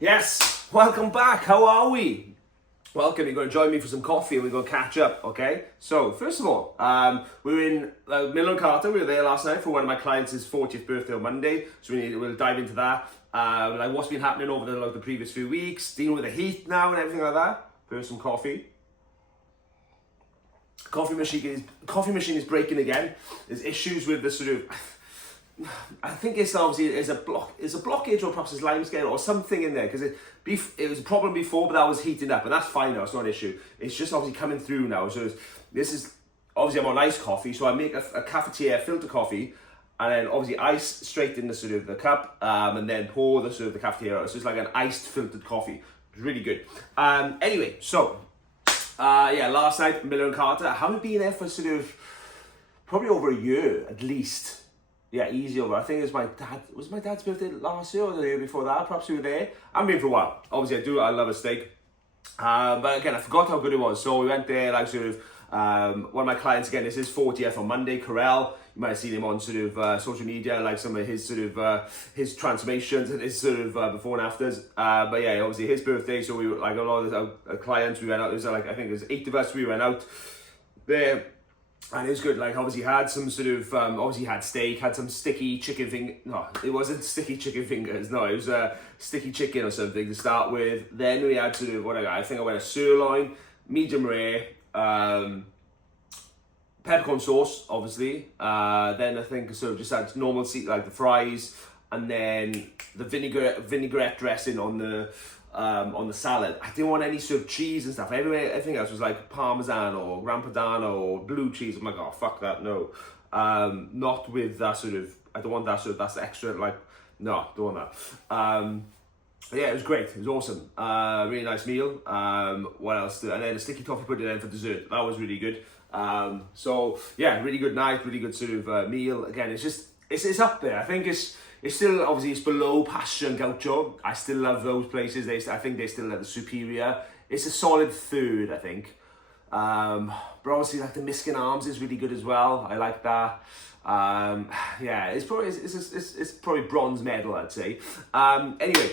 Yes, welcome back. How are we? Welcome. You're going to join me for some coffee and we're going to catch up, okay? So, first of all, we were in Alun Carter. We were there last night for one of my clients' 40th birthday on Monday. So we'll dive into that. Like what's been happening over the previous few weeks, dealing with the heat now and everything like that. First, some coffee. Coffee machine is breaking again. There's issues with the sort of... I think it's obviously it's a blockage or perhaps it's limescale or something in there because it was a problem before, but that was heating up and that's fine now. It's not an issue. It's just obviously coming through now. So this is obviously I'm on iced coffee, so I make a cafetiere filter coffee and then obviously ice straight in the sort of the cup and then pour the sort of the cafetiere. So it's like an iced filtered coffee. It's really good. Anyway, so last night Miller and Carter. I haven't been there for sort of probably over a year at least. Yeah, easy over. I think it was my dad's birthday last year or the year before that. Perhaps we were there. I haven't been for a while. Obviously, I love a steak. But again, I forgot how good it was. So we went there, like sort of, one of my clients, again, this is 40th on Monday, Corel. You might have seen him on sort of social media, like some of his sort of, his transformations and his sort of before and afters. But yeah, obviously his birthday. So we were like a lot of clients, we went out. It was like, I think it was 8 of us, we went out there. And it was good, like obviously had some sort of, obviously had steak, had some sticky chicken finger, no, it wasn't sticky chicken fingers, no, it was sticky chicken or something to start with. Then we had sort of, I think I went a sirloin, medium rare, peppercorn sauce, obviously. Then I think sort of just had normal, like the fries, and then the vinaigrette dressing on the salad. I didn't want any sort of cheese and stuff. Everything else was like Parmesan or Gran Padano or blue cheese. I'm like, oh, fuck that, no. Not with that sort of, I don't want that sort of, that's extra, like, no, don't want that. Yeah, it was great. It was awesome. Really nice meal. What else? And then a sticky toffee pudding then for dessert. That was really good. So, yeah, really good night, really good sort of meal. Again, it's just, it's up there. I think it's still, obviously, it's below Pasture and Gaucho. I still love those places. I think they're still at the superior. It's a solid third, I think. But obviously, like the Miskin Arms is really good as well. I like that. Yeah, it's probably bronze medal, I'd say. Anyway,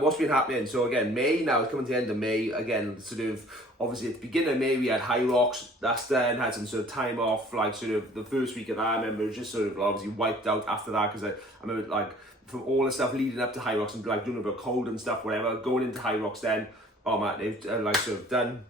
what's been happening? So again, May now, it's coming to the end of May. Again, sort of, obviously at the beginning of May, we had High Rocks. That's then had some sort of time off, like sort of the first week of that. I remember it was just sort of obviously wiped out after that because I remember like from all the stuff leading up to High Rocks and like doing a bit of cold and stuff, whatever, going into High Rocks then, oh man, they've like sort of done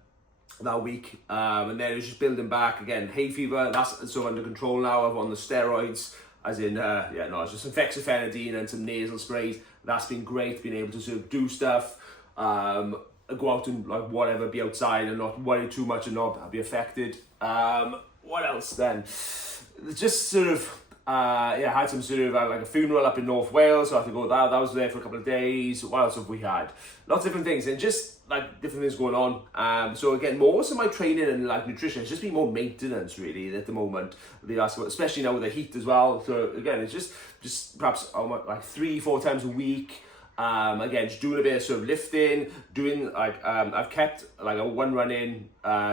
that week, and then it was just building back again. Hay fever, that's sort of under control now. I'm on the steroids, as in it's just some fexofenadine and some nasal sprays. That's been great, being able to sort of do stuff, go out and like whatever, be outside and not worry too much and not be affected. What else then? Just sort of had some sort of like a funeral up in North Wales, so I had to go there. That was there for a couple of days. What else have we had? Lots of different things and just like different things going on. So again, most of my training and like nutrition has just been more maintenance really at the moment. Especially now with the heat as well. So again, it's just perhaps like 3-4 times a week. Again, just doing a bit of sort of lifting, doing like, I've kept like a one run in,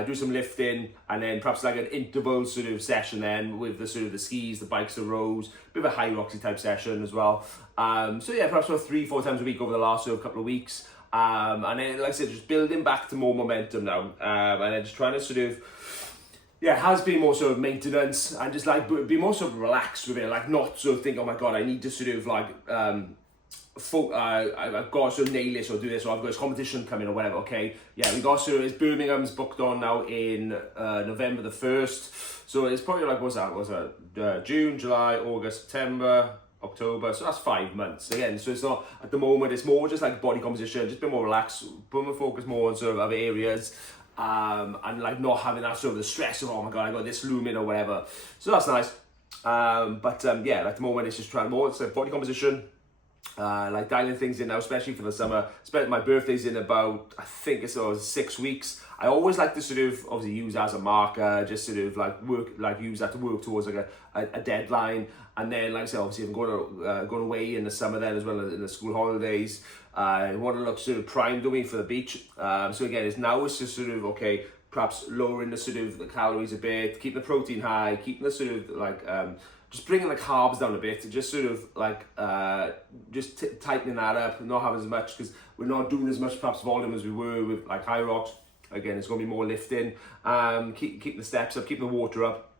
do some lifting, and then perhaps like an interval sort of session then with the sort of the skis, the bikes, the rows, bit of a high roxy type session as well. So yeah, perhaps about 3-4 times a week over the last sort of couple of weeks. And then, like I said, just building back to more momentum now. And then just trying to sort of, it has been more sort of maintenance and just like be more sort of relaxed with it, like not sort of think, oh my God, I need to sort of like, I've got to sort of nail this or do this, or I've got this competition coming or whatever, okay? Yeah, we got sort of, it's Birmingham's booked on now in November the 1st. So it's probably like, what's that? June, July, August, September, October. So that's 5 months. Again, so it's not, at the moment, it's more just like body composition, just a bit more relaxed, put my focus more on sort of other areas. And like not having that sort of the stress of, oh my God, I got this looming or whatever. So that's nice. Like the moment it's just trying more, it's like body composition, like dialing things in now, especially for the summer. My birthday's in about, I think it's 6 weeks. I always like to sort of obviously use that as a marker, just sort of like use that to work towards like a deadline. And then, like I said, obviously I'm going away in the summer then as well as in the school holidays. I want to look sort of primed doing for the beach. So again, it's just sort of, okay, perhaps lowering the sort of the calories a bit, keeping the protein high, keeping the sort of like just bringing the carbs down a bit, just sort of like just tightening that up, not having as much, because we're not doing as much perhaps volume as we were with like high rocks. Again, it's going to be more lifting, keep the steps up, keep the water up,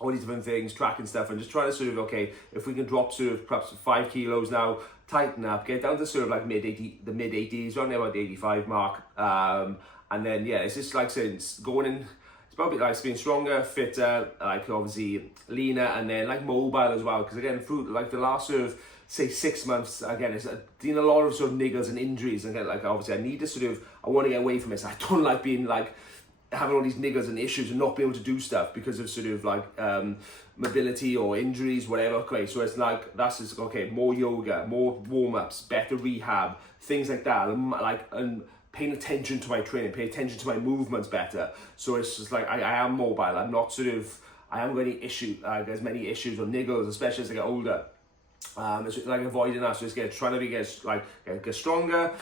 all these different things, tracking stuff, and just trying to sort of, okay, if we can drop sort of perhaps 5 kilos now, tighten up, get down to sort of like the mid 80s, around there about the 85 mark, and then yeah, it's just like saying, going in. It's probably like being stronger, fitter, like obviously leaner, and then like mobile as well. Because again, through like the last sort of say 6 months, again, it's been a lot of sort of niggles and injuries. And again, like obviously, I need to sort of, I want to get away from this. I don't like being like having all these niggles and issues and not being able to do stuff because of sort of like mobility or injuries, whatever. Okay, so it's like that's just okay. More yoga, more warm ups, better rehab, things like that. And paying attention to my training, pay attention to my movements better. So it's just like, I am mobile. I'm not sort of, I haven't got any issue, there's many issues or niggles, especially as I get older. It's like avoiding that. So it's trying to get stronger,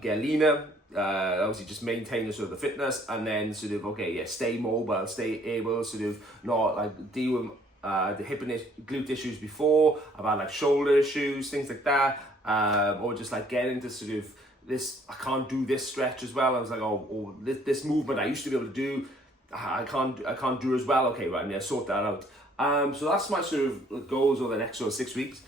get leaner, obviously just maintain sort of the fitness, and then sort of, okay, yeah, stay mobile, stay able, sort of not like deal with the hip and glute issues before. I've had like shoulder issues, things like that, or just like get into sort of, this, I can't do this stretch as well. I was like, oh this movement I used to be able to do, I can't do as well. Okay, right, I'm gonna sort that out. So that's my sort of goals over the next sort of 6 weeks.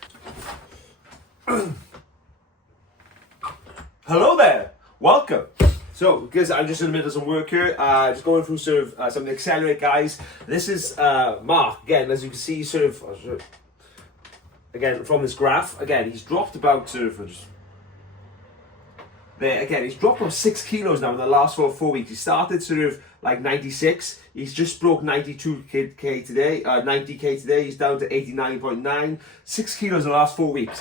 Hello there, welcome. So, because I'm just in the middle of some work here, just going through sort of some of the Accelerate guys. This is Mark, again, as you can see, sort of, again, from this graph, again, he's dropped about sort of, there again, he's dropped about 6 kilos now in the last 4 weeks. He started sort of like 96. He's just broke 92k today, 90k today. He's down to 89.9. 6 kilos in the last 4 weeks,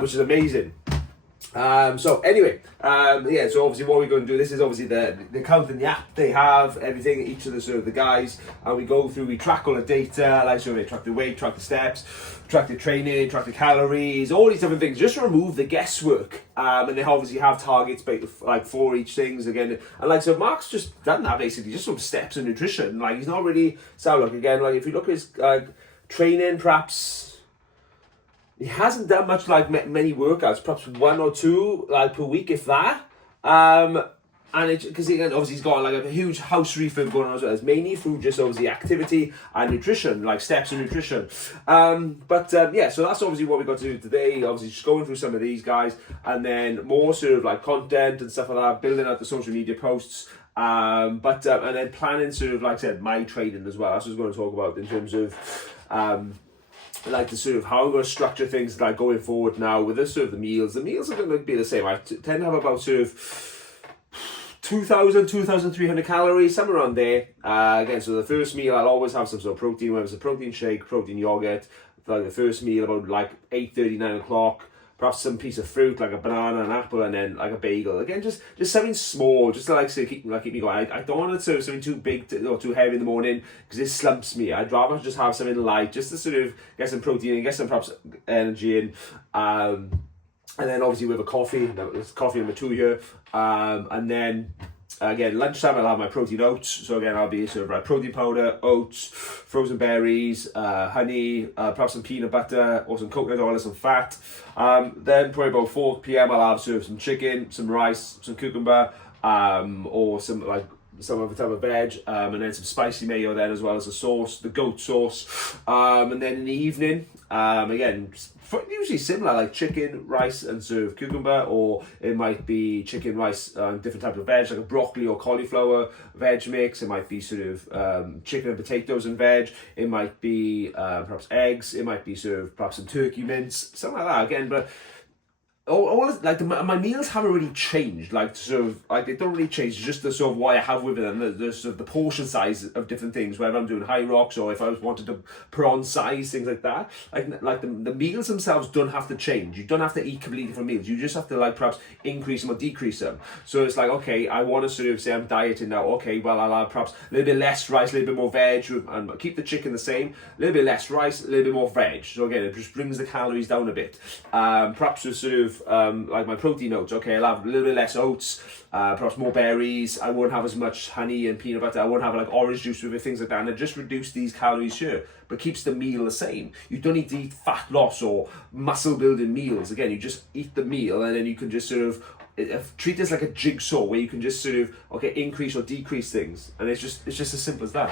which is amazing. So anyway, yeah, so obviously what we're going to do, this is obviously the account in the app. They have everything, each of the sort of the guys, and we go through, we track all the data, like so we track the weight, track the steps, track the training, track the calories, all these different things, just to remove the guesswork. And they obviously have targets like for each things again, and like so Mark's just done that basically, just some steps and nutrition. Like he's not really, so look again, like if you look at his training, perhaps he hasn't done much like many workouts, perhaps 1 or 2 like per week, if that. And it, because again, obviously he's got like a huge house refurb going on as well. It's mainly through just obviously activity and nutrition, like steps and nutrition. Yeah, so that's obviously what we got to do today. Obviously just going through some of these guys, and then more sort of like content and stuff like that, building out the social media posts. And then planning sort of, like I said, my training as well. That's what I was going to talk about in terms of like the sort of how I'm going to structure things like going forward now with this sort of the meals. The meals are going to be the same. I tend to have about sort of 2,300 calories, somewhere around there. Again, so the first meal I'll always have some sort of protein, whether it's a protein shake, protein yogurt. Like the first meal about like 8:30, 9 o'clock. Perhaps some piece of fruit like a banana, an apple, and then like a bagel. Again, just something small, just to like say keep me going. I don't want to serve something too big or too heavy in the morning because it slumps me. I'd rather just have something light, just to sort of get some protein and get some perhaps energy in. And then obviously with a coffee, there's coffee number 2 here. And then again, lunchtime I'll have my protein oats. So again, I'll be sort of like protein powder, oats, frozen berries, honey, perhaps some peanut butter or some coconut oil and some fat. Then probably about 4 p.m. I'll have sort of some chicken, some rice, some cucumber, or some other type of veg, and then some spicy mayo then, as well as a sauce, the goat sauce. And then in the evening, again, usually similar, like chicken, rice, and sort of cucumber, or it might be chicken, rice, different types of veg, like a broccoli or cauliflower veg mix. It might be sort of chicken and potatoes and veg. It might be perhaps eggs. It might be sort of perhaps some turkey mince, something like that. Again, but all like my meals haven't really changed. Like sort of like they don't really change. It's just the sort of what I have with it and the sort of the portion size of different things. Whether I'm doing high rocks or if I wanted to put on size, things like that. Like the meals themselves don't have to change. You don't have to eat completely different meals. You just have to like perhaps increase them or decrease them. So it's like, okay, I want to sort of say I'm dieting now. Okay, well I'll have perhaps a little bit less rice, a little bit more veg, and keep the chicken the same. A little bit less rice, a little bit more veg. So again, it just brings the calories down a bit. Perhaps just sort of of like my protein oats. Okay, I'll have a little bit less oats, perhaps more berries. I won't have as much honey and peanut butter. I won't have like orange juice with it, things like that. And I just reduce these calories here, but keeps the meal the same. You don't need to eat fat loss or muscle building meals. Again, you just eat the meal, and then you can just sort of treat this like a jigsaw where you can just sort of increase or decrease things, and it's just as simple as that.